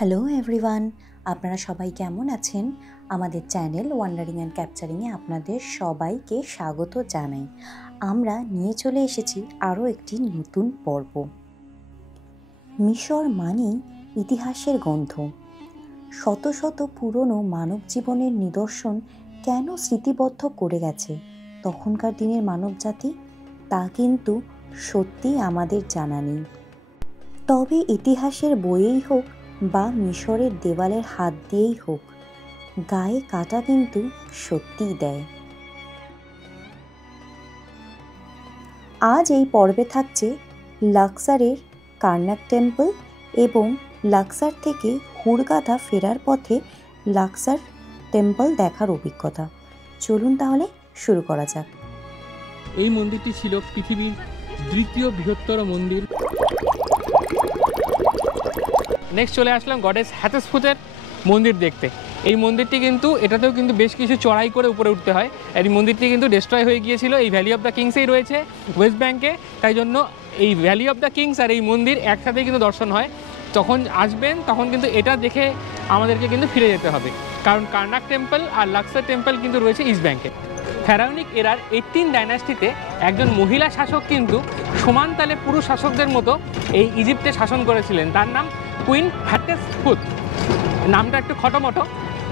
Hello everyone, আপনারা সবাই কেমন আছেন? আমাদের চ্যানেল ওয়ান্ডারিং অ্যান্ড ক্যাপচারিংয়ে আপনাদের সবাইকে স্বাগত জানাই। আমরা নিয়ে চলে এসেছি আরও একটি নতুন পর্ব। মিশর মানেই ইতিহাসের গন্ধ। শত শত পুরনো মানব জীবনের নিদর্শন কেন স্মৃতিবদ্ধ করে গেছে তখনকার দিনের মানবজাতি, তা কিন্তু সত্যি আমাদের জানা নেই। তবে ইতিহাসের বইয়েই হোক বা মিশরের দেওয়ালের হাত দিয়েই হোক, গায়ে কাটা কিন্তু সত্যিই দেয়। আজ এই পর্বে থাকছে লাক্সারের কার্নাক টেম্পল এবং লাক্সার থেকে হুরগাদা ফেরার পথে লাক্সার টেম্পল দেখার অভিজ্ঞতা। চলুন তাহলে শুরু করা যাক। এই মন্দিরটি ছিল পৃথিবীর দ্বিতীয় বৃহত্তর মন্দির। নেক্সট চলে আসলাম গডেস হ্যাথেসফুতের মন্দির দেখতে। এই মন্দিরটি কিন্তু এটাতেও কিন্তু বেশ কিছু চড়াই করে উপরে উঠতে হয়। এই মন্দিরটি কিন্তু ডিস্ট্রয় হয়ে গিয়েছিল, এই ভ্যালি অফ দ্য কিংসেই রয়েছে ওয়েস্ট ব্যাঙ্কে। তাই জন্য এই ভ্যালি অফ দ্য কিংস আর এই মন্দির একসাথেই কিন্তু দর্শন হয়। যখন আসবেন তখন কিন্তু এটা দেখে আমাদেরকে কিন্তু ফিরে যেতে হবে, কারণ কার্নাক টেম্পল আর লাক্সার টেম্পল কিন্তু রয়েছে ইস্ট ব্যাঙ্কে। ফেরাউনিক এরার 18 ডাইনাস্টিতে একজন মহিলা শাসক কিন্তু সমান তালে পুরুষ শাসকদের মতো এই ইজিপ্টে শাসন করেছিলেন। তার নাম কুইন হ্যাথেসফুত। নামটা একটু খটোমটো,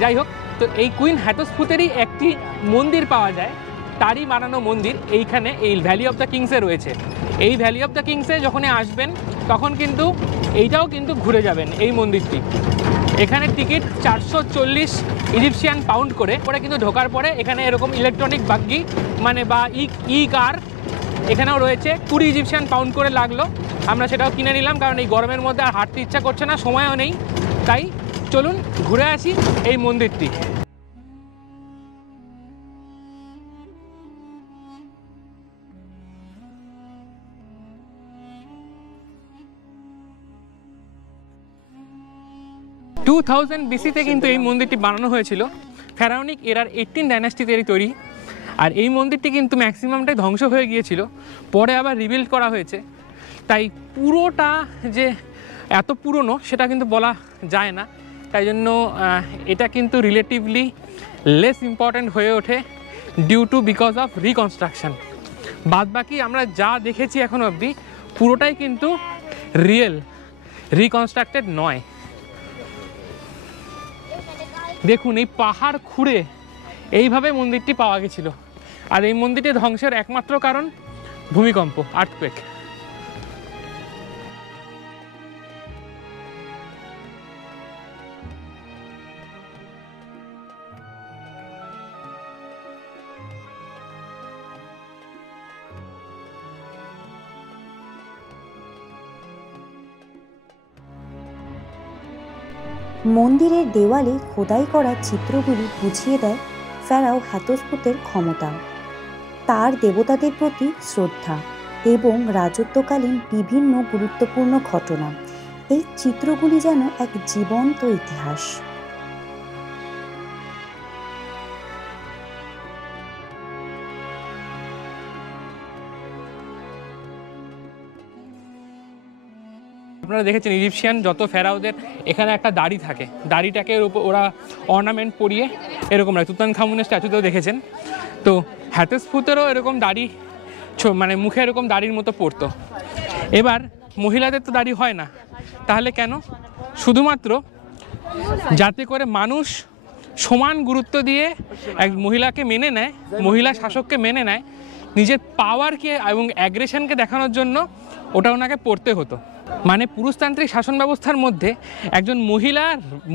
যাই হোক। তো এই কুইন হ্যাথেসফুতেরই একটি মন্দির পাওয়া যায়, তারই বানানো মন্দির এইখানে এই ভ্যালি অফ দ্য কিংসে রয়েছে। এই ভ্যালি অফ দ্য কিংসে যখনই আসবেন তখন কিন্তু এইটাও কিন্তু ঘুরে যাবেন এই মন্দিরটি। এখানে টিকিট 440 ইজিপশিয়ান পাউন্ড করে কিন্তু ঢোকার পরে এখানে এরকম ইলেকট্রনিক বাগ্গি মানে বা ই কার এখানেও রয়েছে, 20 ইজিপশিয়ান পাউন্ড করে লাগলো। আমরা সেটাও কিনে নিলাম, কারণ এই গরমের মধ্যে আর হাঁটতে ইচ্ছা করছে না, সময়ও নেই। তাই চলুন ঘুরে আসি এই মন্দিরটি। BC-তে কিন্তু এই মন্দিরটি বানানো হয়েছিল। ফেরাউনিক এরার 18 ডাইনাস্টিতে তৈরি। আর এই মন্দিরটি কিন্তু ম্যাক্সিমামটাই ধ্বংস হয়ে গিয়েছিল, পরে আবার রিবিল্ড করা হয়েছে। তাই পুরোটা যে এত পুরনো সেটা কিন্তু বলা যায় না। তাই জন্য এটা কিন্তু রিলেটিভলি লেস ইম্পর্ট্যান্ট হয়ে ওঠে বিকজ অফ রিকনস্ট্রাকশন। বাদ বাকি আমরা যা দেখেছি এখন অবধি পুরোটাই কিন্তু রিকনস্ট্রাক্টেড নয়। দেখুন, এই পাহাড় খুঁড়ে এইভাবে মন্দিরটি পাওয়া গেছিল। আর এই মন্দিরটি ধ্বংসের একমাত্র কারণ ভূমিকম্প, আর্থকুয়েক। মন্দিরের দেওয়ালে খোদাই করা চিত্রগুলি বুঝিয়ে দেয় ফেরাও হ্যাথেসফুতের ক্ষমতা, তার দেবতাদের প্রতি শ্রদ্ধা এবং রাজত্বকালীন বিভিন্ন গুরুত্বপূর্ণ ঘটনা। এই চিত্রগুলি যেন এক জীবন্ত ইতিহাস। আপনারা দেখেছেন ইজিপশিয়ান যত ফেরাওদের এখানে একটা দাড়ি থাকে, দাড়িটাকে ওরা অর্নামেন্ট পরিয়ে এরকম রাখে। তুতানখামুনের স্ট্যাচুতেও দেখেছেন। তো হ্যাথেসফুতেরও এরকম দাড়ি, মানে মুখে এরকম দাড়ির মতো পড়তো। এবার মহিলাদের তো দাড়ি হয় না, তাহলে কেন? শুধুমাত্র যাতে করে মানুষ সমান গুরুত্ব দিয়ে এক মহিলাকে মেনে নেয়, মহিলা শাসককে মেনে নেয়, নিজের পাওয়ারকে এবং অ্যাগ্রেশনকে দেখানোর জন্য ওটা ওনাকে পড়তে হতো। মানে পুরুষতান্ত্রিক শাসন ব্যবস্থার মধ্যে একজন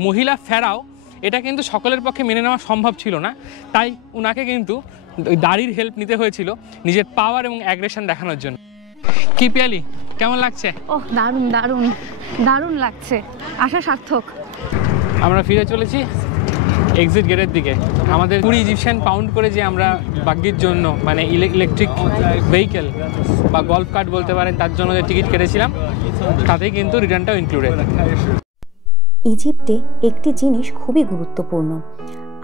মহিলা ফেরাও, এটা কিন্তু সকলের পক্ষে মেনে নেওয়া সম্ভব ছিল না। তাই ওনাকে কিন্তু দাড়ির হেল্প নিতে হয়েছিল নিজের পাওয়ার এবং অ্যাগ্রেশন দেখানোর জন্য। কি পিয়ালি, কেমন লাগছে? ওহ, দারুণ দারুণ দারুণ লাগছে, আশা সার্থক। আমরা ফিরে চলেছি এক্সিট গেটের দিকে। আমাদের 20 ইজিপশিয়ান পাউন্ড করে যে আমরা বাগ্গির জন্য, মানে ইলেকট্রিক ভেহিকেল বা গল্ফ কার্ট বলতে পারেন, তার জন্য যে টিকিট কেটেছিলাম তাতেই কিন্তু রিটার্নটাও ইনক্লুডেড। ইজিপ্টে একটি জিনিস খুবই গুরুত্বপূর্ণ।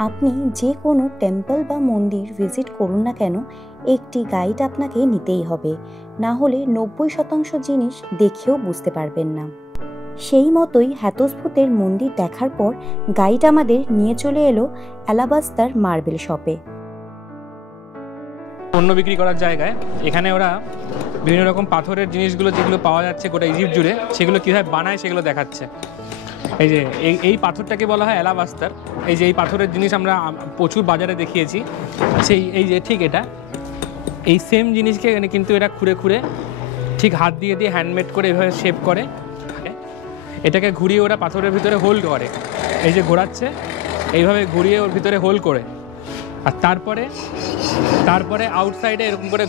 আপনি যে কোনো টেম্পল বা মন্দির ভিজিট করুন না কেন, একটি গাইড আপনাকে নিতেই হবে, না হলে 90% জিনিস দেখেও বুঝতে পারবেন না। সেই মতোই হ্যাতসফুতের মন্দির দেখার পর গাইড আমাদের নিয়ে চলে এলো অ্যালাবাস্তার মার্বেল শপে। পণ্য বিক্রি করার জায়গায় এখানে ওরা বিভিন্ন রকম পাথরের জিনিসগুলো যেগুলো পাওয়া যাচ্ছে গোটা ইজিপ্ট জুড়ে, সেগুলো কীভাবে বানায় সেগুলো দেখাচ্ছে। এই যে এই পাথরটাকে বলা হয় অ্যালাবাস্তার। এই যে এই পাথরের জিনিস আমরা প্রচুর বাজারে দেখিয়েছি, সেই এই যে ঠিক এটা, এই সেম জিনিসকে এখানে কিন্তু এরা খুঁড়ে খুঁড়ে ঠিক হাত দিয়ে দিয়ে হ্যান্ডমেড করে এভাবে শেপ করে, এটাকে ঘুরিয়ে ওরা পাথরের ভিতরে হোল করে। এই যে ঘোরাচ্ছে, এইভাবে ঘুরিয়ে ওর ভিতরে হোল করে, আর তারপরে আউটসাইডে এরকম করে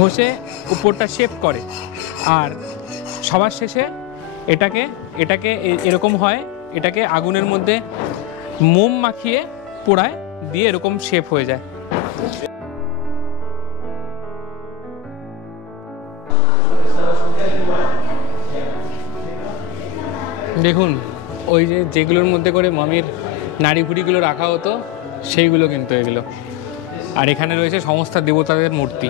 ঘষে উপরটা শেপ করে। আর সবার শেষে এটাকে এরকম হয়, এটাকে আগুনের মধ্যে মোম মাখিয়ে পোড়ায়, দিয়ে এরকম শেপ হয়ে যায়। দেখুন ওই যেগুলোর মধ্যে করে মামির নাড়ি ভুড়িগুলো রাখা হতো সেইগুলো কিন্তু এগুলো। আর এখানে রয়েছে সমস্ত দেবতাদের মূর্তি।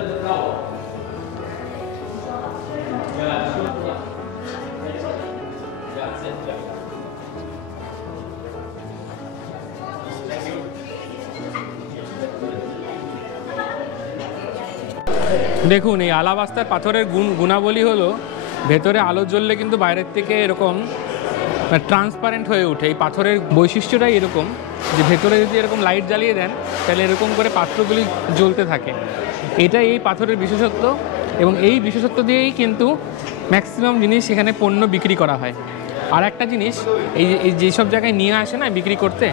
দেখুন এই আলাবাস্তার পাথরের গুণাবলী হলো ভেতরে আলো জ্বললে কিন্তু বাইরের থেকে এরকম ট্রান্সপারেন্ট হয়ে ওঠে। এই পাথরের বৈশিষ্ট্যটাই এরকম যে ভেতরে যদি এরকম লাইট জ্বালিয়ে দেন তাহলে এরকম করে পাত্রগুলি জ্বলতে থাকে। এটাই এই পাথরের বিশেষত্ব, এবং এই বিশেষত্ব দিয়েই কিন্তু ম্যাক্সিমাম জিনিস এখানে পণ্য বিক্রি করা হয়। আর একটা জিনিস, এই যেসব জায়গায় নিয়ে আসে না বিক্রি করতে,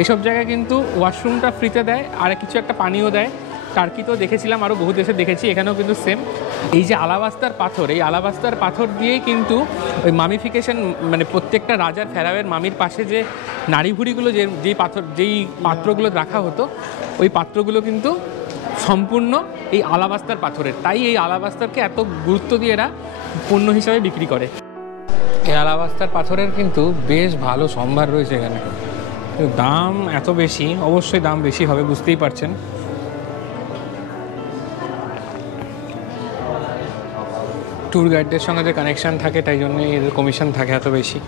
এইসব জায়গায় কিন্তু ওয়াশরুমটা ফ্রিতে দেয়, আর কিছু একটা পানিও দেয়। টার্কিতেও দেখেছিলাম, আরও বহু দেশে দেখেছি, এখানেও কিন্তু সেম। এই যে আলাবাস্তার পাথর, এই আলাবাস্তার পাথর দিয়েই কিন্তু ওই মামিফিকেশন, মানে প্রত্যেকটা রাজার ফেরাওয়ের মামির পাশে যে নাড়িভুড়িগুলো যেই পাত্রগুলো রাখা হতো, ওই পাত্রগুলো কিন্তু সম্পূর্ণ এই আলাবাস্তার পাথরের। তাই এই আলাবাস্তারকে এত গুরুত্ব দিয়ে এরা পণ্য হিসাবে বিক্রি করে। এই আলাবাস্তার পাথরের কিন্তু বেশ ভালো সম্ভার রয়েছে এখানে। দাম এত বেশি, অবশ্যই দাম বেশি হবে, বুঝতেই পারছেন। ট্যুর গাইডদের সঙ্গে যে কানেকশান থাকে, তাই জন্যই এদের কমিশন থাকে এত বেশি।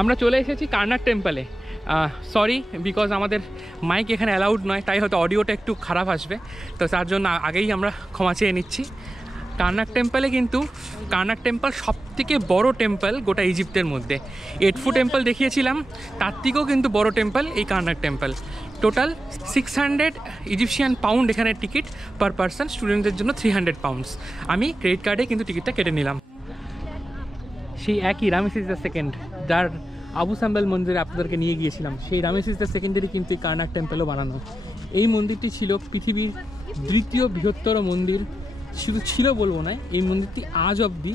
আমরা চলে এসেছি কার্নাক টেম্পলে। সরি, বিকজ আমাদের মাইক এখানে অ্যালাউড নয়, তাই হয়তো অডিওটা একটু খারাপ আসবে, তো তার জন্য আগেই আমরা ক্ষমা চেয়ে নিচ্ছি। কার্নাক টেম্পলে কিন্তু কার্নাক টেম্পল সবথেকে বড় টেম্পল গোটা ইজিপ্টের মধ্যে। 8 ফুট টেম্পল দেখিয়েছিলাম, তার থেকেও কিন্তু বড় টেম্পল এই Karnak temple. Total 600 Egyptian pound এখানে টিকিট পার পারসন, স্টুডেন্টদের জন্য 300 পাউন্ডস। আমি ক্রেডিট কার্ডে কিন্তু টিকিটটা কেটে নিলাম। সেই একই রামেসিস দ্য সেকেন্ড, যার আবু সাম্বেল মন্দিরে আপনাদেরকে নিয়ে গিয়েছিলাম, সেই রামেসিস দ্য সেকেন্ডেরই কিন্তু এই কার্নাক টেম্পলও বানানো। এই মন্দিরটি ছিল পৃথিবীর দ্বিতীয় বৃহত্তর মন্দির, শুধু ছিল বলবো না, এই মন্দিরটি আজ অবধি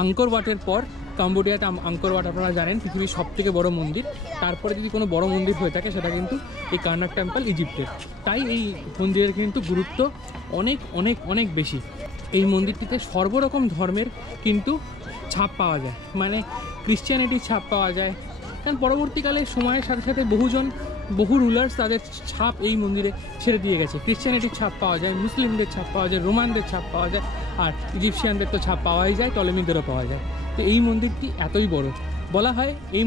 আঙ্কর ওয়াটের পর, কম্বোডিয়াতে আঙ্কর ওয়াট আপনারা জানেন পৃথিবীর সবথেকে বড় মন্দির, তারপরে যদি কোনো বড় মন্দির হয়ে থাকে সেটা কিন্তু এই কার্নাক টেম্পল ইজিপ্টের। তাই এই মন্দিরের কিন্তু গুরুত্ব অনেক অনেক অনেক বেশি। এই মন্দিরটিতে সর্বরকম ধর্মের কিন্তু ছাপ পাওয়া যায়, মানে ক্রিশ্চিয়ানিটির ছাপ পাওয়া যায়, কারণ পরবর্তীকালে সময়ের সাথে সাথে বহু রুলার্স তাদের ছাপ এই মন্দিরে ছেড়ে দিয়ে গেছে। ক্রিশ্চিয়ানিটির ছাপ পাওয়া যায়, মুসলিমদের ছাপ পাওয়া যায়, রোমানদের ছাপ পাওয়া যায়, আর ইজিপশিয়ানদের তো ছাপ পাওয়াই যায়, টলেমিদেরও পাওয়া যায়। তো এই মন্দিরটি এতই বড়, বলা হয় এই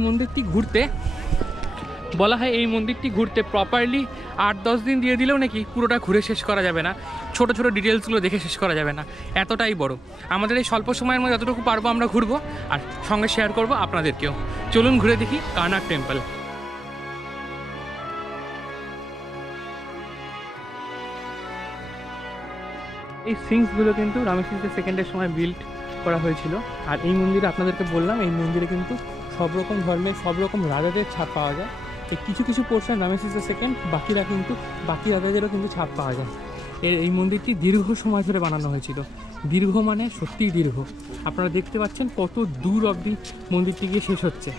মন্দিরটি ঘুরতে প্রপারলি 8-10 দিন দিয়ে দিলেও নাকি পুরোটা ঘুরে শেষ করা যাবে না, ছোট ছোট ডিটেলসগুলো দেখে শেষ করা যাবে না, এতটাই বড়। আমাদের এই স্বল্প সময়ের মধ্যে যতটুকু পারবো আমরা ঘুরবো, আর সঙ্গে শেয়ার করবো আপনাদেরকেও। চলুন ঘুরে দেখি কার্নাক টেম্পল। এই সিংসগুলো কিন্তু রামেসিস দ্য সেকেন্ডের সময় বিল্ড করা হয়েছিল। আর এই মন্দিরে আপনাদেরকে বললাম, এই মন্দিরে কিন্তু সব রকম ধর্মের সব রকম রাজাদের ছাপ পাওয়া যায়। কিছু কিছু পোর্শন রামেসিস দ্য সেকেন্ড, বাকি রাজাদেরও কিন্তু ছাপ পাওয়া যায়। এই মন্দিরটি দীর্ঘ সময় ধরে বানানো হয়েছিল, দীর্ঘ মানে সত্যিই দীর্ঘ। আপনারা দেখতে পাচ্ছেন কত দূর অবধি মন্দিরটি গিয়ে শেষ হচ্ছে।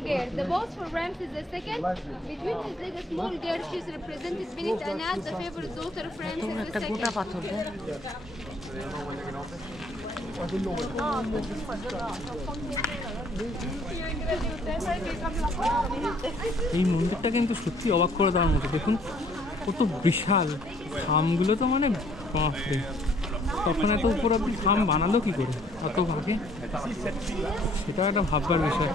girl. The boss for Ramses II. Between his legs, a small girl. She's represented Bint Anat, the favorite daughter of Ramses II. এই মন্দিরটা কিন্তু সত্যি অবাক করে দেওয়ার মতো। দেখুন কত বিশাল, খামগুলো তো মানে বাপরে, তখন এত উপর অব্দি খাম বানালো কি করে অত ভাগে, সেটাও একটা ভাববার বিষয়।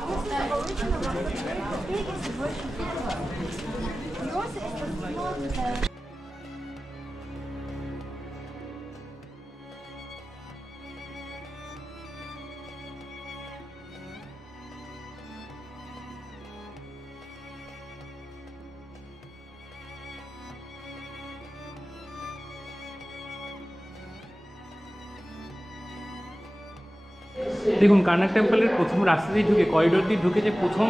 দেখুন কার্নাক টেম্পলের প্রথম রাস্তা দিয়ে ঢুকে, করিডোর দিয়ে ঢুকে যে প্রথম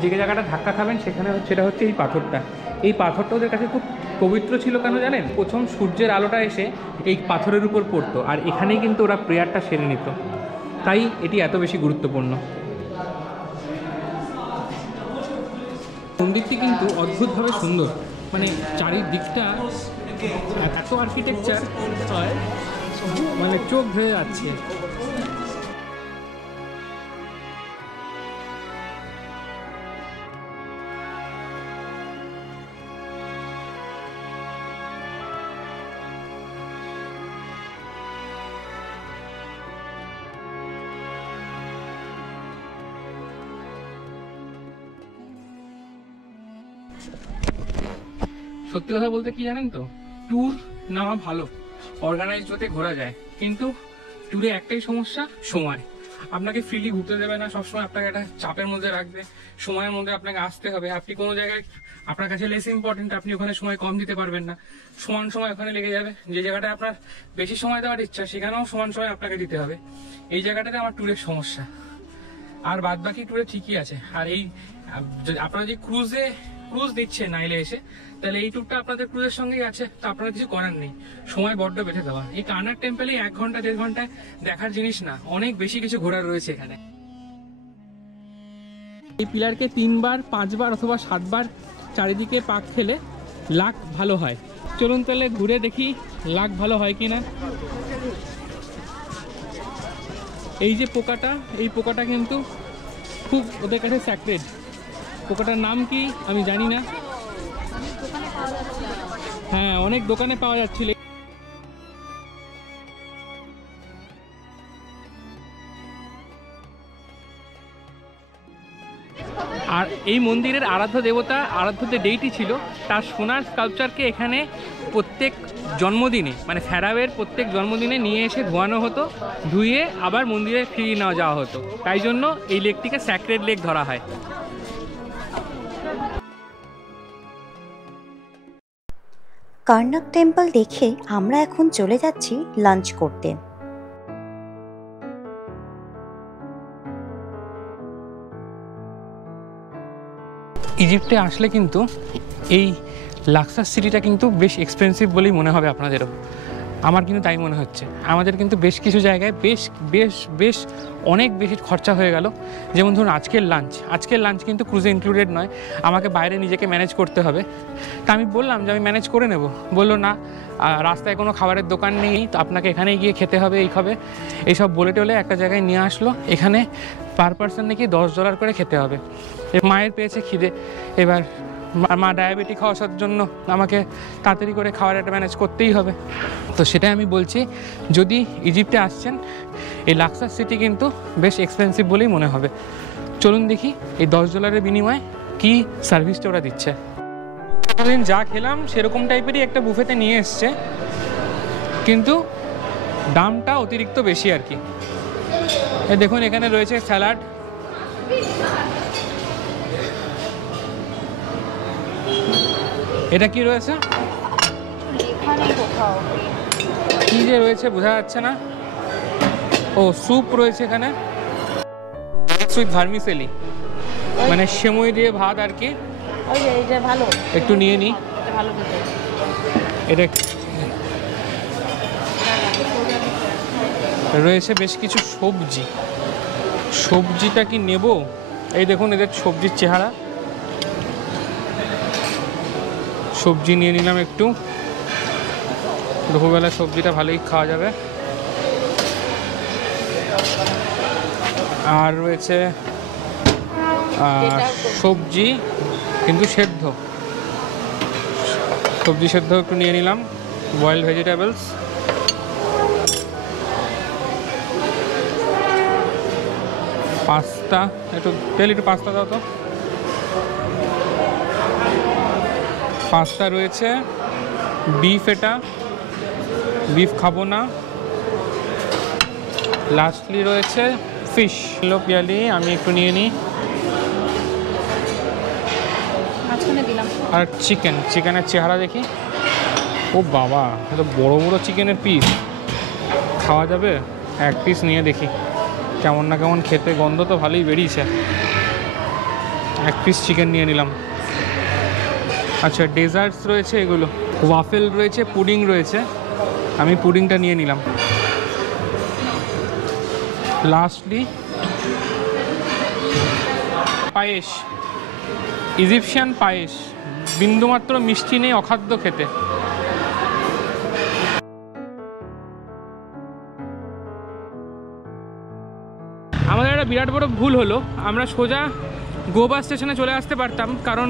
যে জায়গাটা ধাক্কা খাবেন সেটা হচ্ছে এই পাথরটা। এই পাথরটা ওদের কাছে খুব পবিত্র ছিল, কেন জানেন? প্রথম সূর্যের আলোটা এসে এই পাথরের উপর পড়তো, আর এখানেই কিন্তু ওরা প্রেয়ারটা সেরে নিত, তাই এটি এত বেশি গুরুত্বপূর্ণ। মন্দিরটি কিন্তু অদ্ভুতভাবে সুন্দর, মানে চারিদিকটা এত আর্কিটেকচার, মানে চোখ ধরে যাচ্ছে। সত্যি কথা বলতে কি জানেন তো, ট্যুর নেওয়া ভালো, অর্গানাইজড হতে ঘোরা যায়, কিন্তু ট্যুরে একটাই সমস্যা, সময়। আপনাকে ফ্রিলি ঘুরতে দেবে না, সবসময় আপনাকে একটা চাপের মধ্যে রাখবে, সময়ের মধ্যে আপনাকে আসতে হবে। আপনি কোনো জায়গায় আপনার কাছে লেস ইম্পর্টেন্ট, আপনি ওখানে সময় কম দিতে পারবেন না, সমান সময় ওখানে লেগে যাবে। যে জায়গাটা আপনার বেশি সময় দেওয়ার ইচ্ছা, সেখানেও সমান সময় আপনাকে দিতে হবে। এই জায়গাটাতে আমার ট্যুরের সমস্যা, আর বাদ বাকি ট্যুরে ঠিকই আছে। আর এই আপনারা যে ক্রুজ দিচ্ছে নাইলে এসে, তাহলে এই ট্যুরটা আপনাদের ক্রুজের সঙ্গেই আছে, তো আপনারা কিছু করার নেই, সময় বড্ড বেঁধে দেওয়া। এই কার্নাক টেম্পলে 1 ঘন্টা 1.5 ঘন্টায় দেখার জিনিস না, অনেক বেশি কিছু ঘোরার রয়েছে এখানে। এই পিলারকে 3 বার 5 বার অথবা 7 বার চারিদিকে পাক খেলে লাক ভালো হয়। চলুন তাহলে ঘুরে দেখি লাক ভালো হয় কিনা। এই যে পোকাটা, এই পোকাটা কিন্তু খুব ওদের কাছে স্যাক্রেড। পোকাটার নাম কি আমি জানি না, হ্যাঁ অনেক দোকানে পাওয়া যাচ্ছিল। আর এই মন্দিরের আরাধ্য দেবতা, আরাধ্য যে ডেইটি ছিল, তার সোনার স্কাল্পচারকে এখানে প্রত্যেক জন্মদিনে, মানে ফেরাওয়ের প্রত্যেক জন্মদিনে নিয়ে এসে ধোয়ানো হতো, ধুয়ে আবার মন্দিরে ফিরিয়ে নেওয়া যাওয়া হতো। তাই জন্য এই লেকটিকে স্যাক্রেড লেক ধরা হয়। কার্নাক টেম্পল দেখে আমরা এখন চলে যাচ্ছি লাঞ্চ করতে। ইজিপ্টে আসলে কিন্তু এই লাক্সার সিটিটা কিন্তু বেশ এক্সপেন্সিভ বলেই মনে হবে আপনাদেরও, আমার কিন্তু তাই মনে হচ্ছে। আমাদের কিন্তু বেশ কিছু জায়গায় বেশ অনেক বেশি খরচা হয়ে গেল। যেমন ধরুন আজকের লাঞ্চ কিন্তু ক্রুজে ইনক্লুডেড নয়, আমাকে বাইরে নিজেকে ম্যানেজ করতে হবে। তা আমি বললাম যে আমি ম্যানেজ করে নেব, বললো না রাস্তায় কোনো খাবারের দোকান নেই, তো আপনাকে এখানেই গিয়ে খেতে হবে, এইসব বলে টলে একটা জায়গায় নিয়ে আসলো। এখানে পার পার্সন নাকি $10 করে খেতে হবে। মায়ের পেয়েছে খিদে, এবার মা ডায়াবেটিক হওয়ার জন্য আমাকে তাড়াতাড়ি করে খাওয়ার একটা ম্যানেজ করতেই হবে। তো সেটাই আমি বলছি, যদি ইজিপ্টে আসছেন এই লাক্সার সিটি কিন্তু বেশ এক্সপেন্সিভ বলেই মনে হবে। চলুন দেখি এই $10 বিনিময়ে কি সার্ভিসটা ওরা দিচ্ছে। প্রতিদিন যা খেলাম সেরকম টাইপেরই একটা বুফেতে নিয়ে এসছে, কিন্তু দামটা অতিরিক্ত বেশি আর কি। দেখুন এখানে রয়েছে স্যালাড, এটা কি রয়েছে, কি যে রয়েছে বোঝা যাচ্ছে না। ও স্যুপ রয়েছে এখানে, সুইট ভার্মিসেলি, মানে সেমুই দিয়ে ভাত আর কি। একটু নিয়ে নিই, এটা রয়েছে বেশ কিছু সবজিটা কি নেব এই দেখুন এদের সবজির চেহারা। সবজি নিয়ে নিলাম একটু, দুপুরবেলা সবজিটা ভালোই খাওয়া যাবে। আর রয়েছে সবজি কিন্তু সেদ্ধ, সবজি সেদ্ধ একটু নিয়ে নিলাম, বয়েলড ভেজিটেবলস। পাস্তা একটু তেল, একটু পাস্তা দাও তো। পাস্তা রয়েছে, বিফ, এটা বিফ খাবো না। লাস্টলি রয়েছে ফিশ। লো পিয়ালি আমি একটু নিয়ে নিই। আর চিকেন, চিকেনের চেহারা দেখি। ও বাবা, এত বড় বড় চিকেনের পিস, খাওয়া যাবে? এক পিস নিয়ে দেখি কেমন না কেমন খেতে, গন্ধ তো ভালোই বেরিয়েছে। এক পিস চিকেন নিয়ে নিলাম। আচ্ছা, ডেজার্টস রয়েছে এগুলো, ওয়াফেল রয়েছে, পুডিং রয়েছে, আমি পুডিংটা নিয়ে নিলাম। লাস্টলি পায়েস, ইজিপশিয়ান পায়েস, বিন্দুমাত্র মিষ্টি নেই, অখাদ্য খেতে। আমাদের একটা বিরাট বড় ভুল হলো, আমরা সোজা গোবা স্টেশনে চলে আসতে পারতাম, কারণ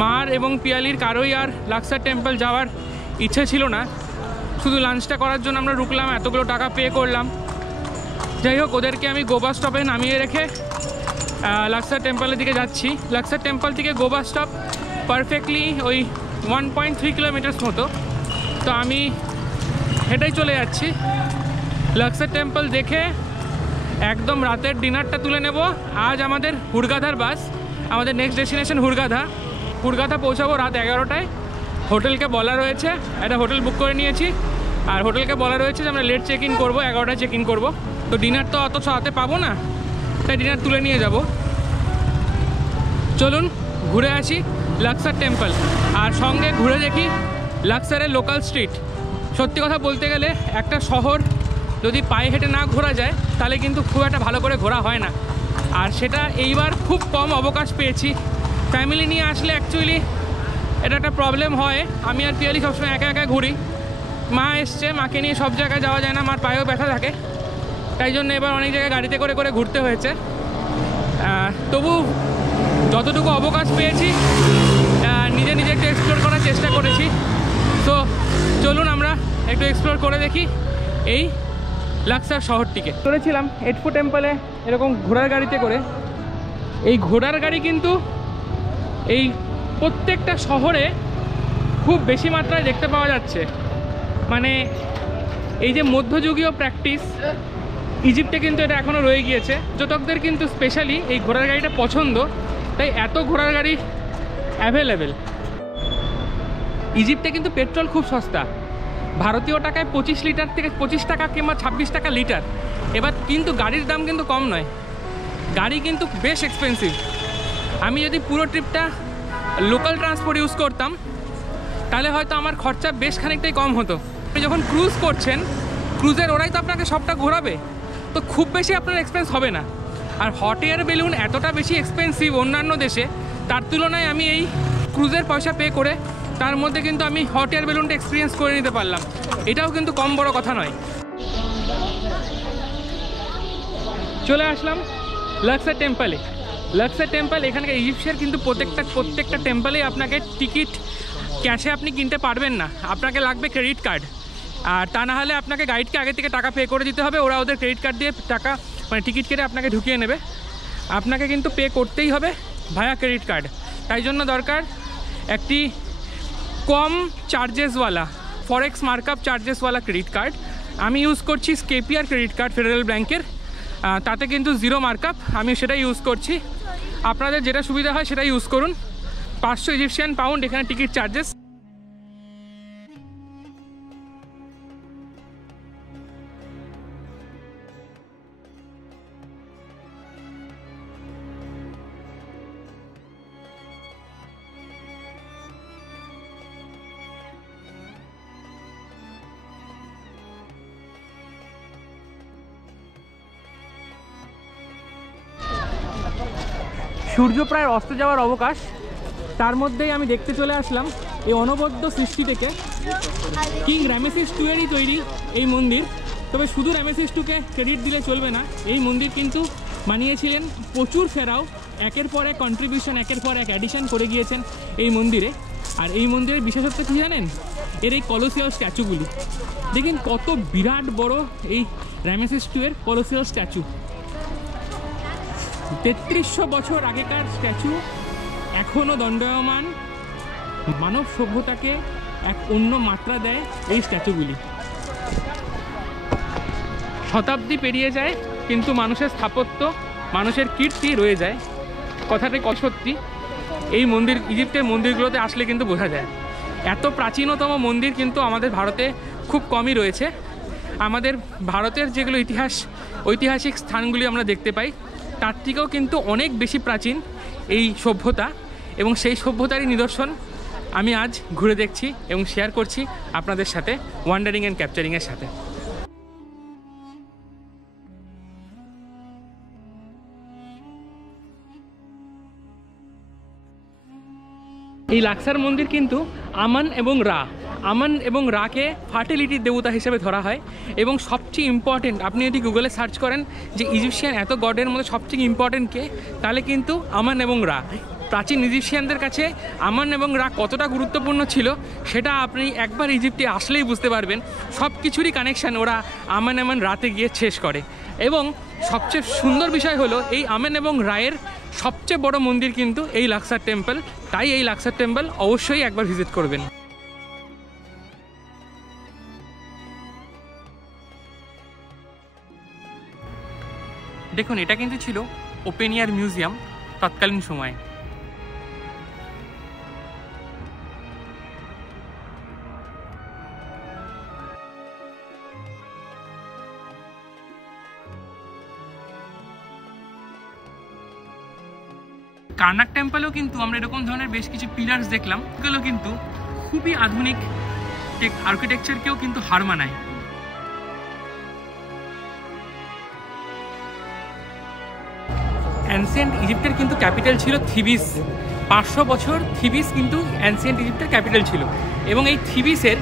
মার এবং পিয়ালির কারোই আর লাক্সার টেম্পল যাওয়ার ইচ্ছে ছিল না। শুধু লাঞ্চটা করার জন্য আমরা রুকলাম, এতগুলো টাকা পে করলাম। যাই হোক, ওদেরকে আমি গোবা স্টপে নামিয়ে রেখে লাক্সার টেম্পলের দিকে যাচ্ছি। লাক্সার টেম্পল থেকে গোবা স্টপ পারফেক্টলি ওই 1.3 কিলোমিটার্স মতো। তো আমি হেঁটেই চলে যাচ্ছি। লাক্সার টেম্পল দেখে একদম রাতের ডিনারটা তুলে নেব। আজ আমাদের হুরগাধার বাস, আমাদের নেক্সট ডেস্টিনেশন হুরগাধা। হুরগাধা পৌঁছাবো রাত 11টায়। হোটেলকে বলা রয়েছে, একটা হোটেল বুক করে নিয়েছি, আর হোটেলকে বলা রয়েছে যে আমরা লেট চেক ইন করবো, 11টায় চেক ইন করবো। তো ডিনার তো অত রাতে পাবো না, তাই ডিনার তুলে নিয়ে যাব। চলুন ঘুরে আসি লাক্সার টেম্পল, আর সঙ্গে ঘুরে দেখি লাক্সারের লোকাল স্ট্রিট। সত্যি কথা বলতে গেলে একটা শহর যদি পায়ে হেঁটে না ঘোরা যায় তাহলে কিন্তু খুব একটা ভালো করে ঘোরা হয় না। আর সেটা এইবার খুব কম অবকাশ পেয়েছি। ফ্যামিলি নিয়ে আসলে অ্যাকচুয়ালি এটা একটা প্রবলেম হয়। আমি আর পিয়ালি সবসময় একা একা ঘুরি। মা এসছে, মাকে নিয়ে সব জায়গায় যাওয়া যায় না, মার পায়েও ব্যথা থাকে, তাই জন্য এবার অনেক জায়গায় গাড়িতে করে করে ঘুরতে হয়েছে। তবু যতটুকু অবকাশ পেয়েছি নিজে নিজে একটু এক্সপ্লোর করার চেষ্টা করেছি। তো চলুন আমরা একটু এক্সপ্লোর করে দেখি এই লাক্সার শহরটিকে। চলেছিলাম এডফু টেম্পলে এরকম ঘোড়ার গাড়িতে করে। এই ঘোড়ার গাড়ি কিন্তু এই প্রত্যেকটা শহরে খুব বেশি মাত্রায় দেখতে পাওয়া যাচ্ছে। মানে এই যে মধ্যযুগীয় প্র্যাকটিস, ইজিপ্টে কিন্তু এটা এখনও রয়ে গিয়েছে। পর্যটকদের কিন্তু স্পেশালি এই ঘোড়ার গাড়িটা পছন্দ, তাই এত ঘোড়ার গাড়ি অ্যাভেলেবেল। ইজিপ্টে কিন্তু পেট্রোল খুব সস্তা, ভারতীয় টাকায় 25 লিটার থেকে 25 টাকা কিংবা 26 টাকা লিটার। এবার কিন্তু গাড়ির দাম কিন্তু কম নয়, গাড়ি কিন্তু বেশ এক্সপেন্সিভ। আমি যদি পুরো ট্রিপটা লোকাল ট্রান্সপোর্ট ইউজ করতাম তাহলে হয়তো আমার খরচা বেশ খানিকটাই কম হতো। আপনি যখন ক্রুজ করছেন, ক্রুজের ওরাই তো আপনাকে সবটা ঘোরাবে, তো খুব বেশি আপনার এক্সপেন্স হবে না। আর হট এয়ার বেলুন এতটা বেশি এক্সপেন্সিভ অন্যান্য দেশে, তার তুলনায় আমি এই ক্রুজের পয়সা পে করে তার মধ্যে কিন্তু আমি হট এয়ার বেলুনটা এক্সপিরিয়েন্স করে নিতে পারলাম। এটাও কিন্তু কম বড় কথা নয়। চলে আসলাম লাক্সার টেম্পলে। লাক্সার টেম্পল এখানকার ইজিপ্টের কিন্তু প্রত্যেকটা টেম্পলেই আপনাকে টিকিট ক্যাশে আপনি কিনতে পারবেন না, আপনাকে লাগবে ক্রেডিট কার্ড। আর তা না হলে আপনাকে গাইডকে আগে থেকে টাকা পে করে দিতে হবে, ওরা ওদের ক্রেডিট কার্ড দিয়ে টাকা মানে টিকিট কেটে আপনাকে ঢুকিয়ে নেবে। আপনাকে কিন্তু পে করতেই হবে ভায়া ক্রেডিট কার্ড। তাই জন্য দরকার একটি কম চার্জেসওয়ালা ফরেক্স মার্কআপ চার্জেসওয়ালা ক্রেডিট কার্ড। আমি ইউজ করছি স্কেপিয়ার ক্রেডিট কার্ড ফেডারেল ব্যাংকের, তাতে কিন্তু জিরো মার্কআপ, আমি সেটাই ইউজ করছি। আপনাদের যেটা সুবিধা হয় সেটা ইউজ করুন। 500 ইজিপশিয়ান পাউন্ড এখানে টিকিট চার্জেস। সূর্য প্রায় অস্ত যাওয়ার অবকাশ, তার মধ্যেই আমি দেখতে চলে আসলাম এই অনবদ্য সৃষ্টি থেকে কিং রামেসিস II-এরই তৈরি এই মন্দির। তবে শুধু রামেসিস II-কে ক্রেডিট দিলে চলবে না, এই মন্দির কিন্তু বানিয়েছিলেন প্রচুর ফেরাও, একের পর এক কন্ট্রিবিউশন, একের পর এক অ্যাডিশন করে গিয়েছেন এই মন্দিরে। আর এই মন্দিরের বিশেষত্ব কী জানেন? এর এই কলোসিয়াল স্ট্যাচুগুলি দেখেন, কত বিরাট বড় এই রামেসিস II-এর কলোসিয়াল স্ট্যাচু। 3300 বছর আগেকার স্ট্যাচু এখনও দণ্ডায়মান, মানব সভ্যতাকে এক অন্য মাত্রা দেয় এই স্ট্যাচুগুলি। শতাব্দী পেরিয়ে যায় কিন্তু মানুষের স্থাপত্য, মানুষের কীর্তি রয়ে যায়। কথাটাই সত্যি। এই মন্দির, ইজিপ্টের মন্দিরগুলোতে আসলে কিন্তু বোঝা যায়। এত প্রাচীনতম মন্দির কিন্তু আমাদের ভারতে খুব কমই রয়েছে। আমাদের ভারতের যেগুলো ঐতিহাসিক স্থানগুলি আমরা দেখতে পাই, তার থেকেও কিন্তু অনেক বেশি প্রাচীন এই সভ্যতা, এবং সেই সভ্যতারই নিদর্শন আমি আজ ঘুরে দেখছি এবং শেয়ার করছি আপনাদের সাথে ওয়ান্ডারিং অ্যান্ড ক্যাপচারিংয়ের সাথে। এই লাক্সার মন্দির কিন্তু আমান এবং রাকে ফার্টিলিটির দেবতা হিসেবে ধরা হয়। এবং সবচেয়ে ইম্পর্টেন্ট, আপনি যদি গুগলে সার্চ করেন যে ইজিপশিয়ান এত গডের মধ্যে সবচেয়ে ইম্পর্টেন্ট কে, তাহলে কিন্তু আমান এবং রা। প্রাচীন ইজিপশিয়ানদের কাছে আমান এবং রা কতটা গুরুত্বপূর্ণ ছিল সেটা আপনি একবার ইজিপ্টে আসলেই বুঝতে পারবেন। সব কিছুরই কানেকশান ওরা আমান রাতে গিয়ে শেষ করে। এবং সবচেয়ে সুন্দর বিষয় হলো এই আমান এবং রায়ের সবচেয়ে বড় মন্দির কিন্তু এই লাক্সার টেম্পল। তাই এই লাক্সার টেম্পল অবশ্যই একবার ভিজিট করবেন। দেখুন, এটা কিন্তু ছিল ওপেন এয়ার মিউজিয়াম তৎকালীন সময়ে। কার্নাক টেম্পলেও কিন্তু আমরা এরকম ধরনের বেশ কিছু পিলার্স দেখলাম, এগুলো কিন্তু খুবই আধুনিক আর্কিটেকচারকেও কিন্তু হার মানায়। অ্যানসিয়েন্ট ইজিপ্টের কিন্তু ক্যাপিটাল ছিল থিবিস। 500 বছর থিবিস কিন্তু অ্যানসিয়েন্ট ইজিপ্টের ক্যাপিটাল ছিল। এবং এই থিবিসের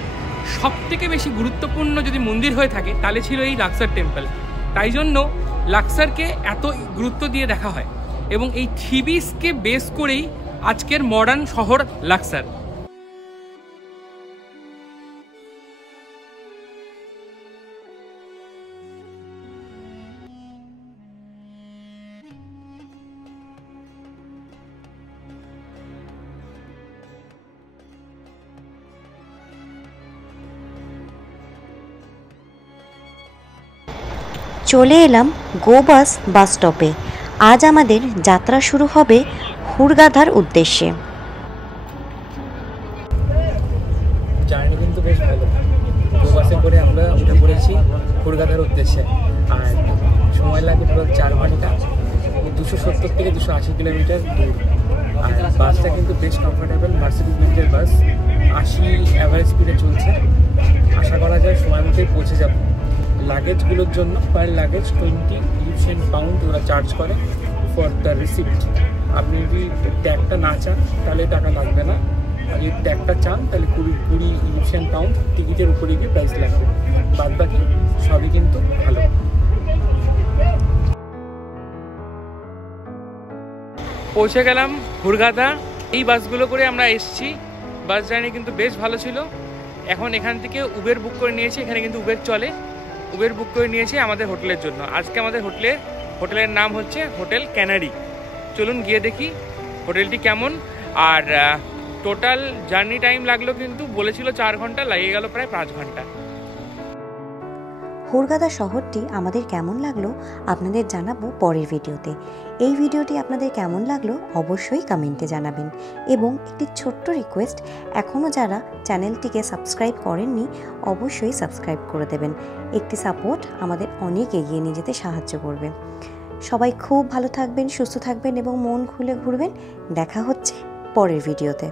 সবথেকে বেশি গুরুত্বপূর্ণ যদি মন্দির হয়ে থাকে তাহলে ছিল এই লাক্সার টেম্পল। তাই জন্য লাক্সারকে এত গুরুত্ব দিয়ে দেখা হয়, এবং এই থিবিসকে বেস করেই আজকের মডার্ন শহর লাক্সার। চলে এলাম গোবাস বাস স্টপে। আজ আমাদের যাত্রা শুরু হবে হুরগাধার উদ্দেশ্যে। জার্নি কিন্তু বেশ ভালো। গোবাসে করে আমরা উঠে পড়েছি হুরগাধার উদ্দেশ্যে, আর সময় লাগে পুরো 4 ঘন্টা। 270 থেকে 280 কিলোমিটার দূর। আর বাসটা কিন্তু বেশ কমফোর্টেবল, মার্সিডিজ বেঞ্জের বাস। 80 অ্যাভারেজ স্পিডে চলছে। আশা করা যায় সময় মতোই পৌঁছে যাব। লাগেজগুলোর জন্য পার লাগেজ 20 ইজিপশিয়ান পাউন্ড ওরা চার্জ করে ফর দ্য রিসিপ্ট। আপনি যদি ট্যাগটা না চান তাহলে টাকা লাগবে না, আর যদি ট্যাগটা চান তাহলে 20 ইজিপশিয়ান পাউন্ড টিকিটের উপরে গিয়ে প্রাইস লাগবে। বাদ বাকি সবই কিন্তু ভালো। পৌঁছে গেলাম হুরগাধা। এই বাসগুলো করে আমরা এসেছি। বাস জার্নি কিন্তু বেশ ভালো ছিল। এখন এখান থেকে উবের বুক করে নিয়েছি, এখানে কিন্তু উবের চলে। উবের বুক করে নিয়েছি আমাদের হোটেলের জন্য। আজকে আমাদের হোটেলের নাম হচ্ছে হোটেল ক্যানারি। চলুন গিয়ে দেখি হোটেলটি কেমন। আর টোটাল জার্নি টাইম লাগলো কিন্তু বলেছিল 4 ঘন্টা, লাগিয়ে গেল প্রায় 5 ঘন্টা। হুরগাধা শহরটি আমাদের কেমন লাগলো আপনাদের জানাবো পরের ভিডিওতে। এই ভিডিওটি আপনাদের কেমন লাগলো অবশ্যই কমেন্টে জানাবেন। এবং একটি ছোট্ট রিকোয়েস্ট, এখনও যারা চ্যানেলটিকে সাবস্ক্রাইব করেননি অবশ্যই সাবস্ক্রাইব করে দেবেন। একটি সাপোর্ট আমাদের অনেক এগিয়ে নিয়ে যেতে সাহায্য করবে। সবাই খুব ভালো থাকবেন, সুস্থ থাকবেন এবং মন খুলে ঘুরবেন। দেখা হচ্ছে পরের ভিডিওতে।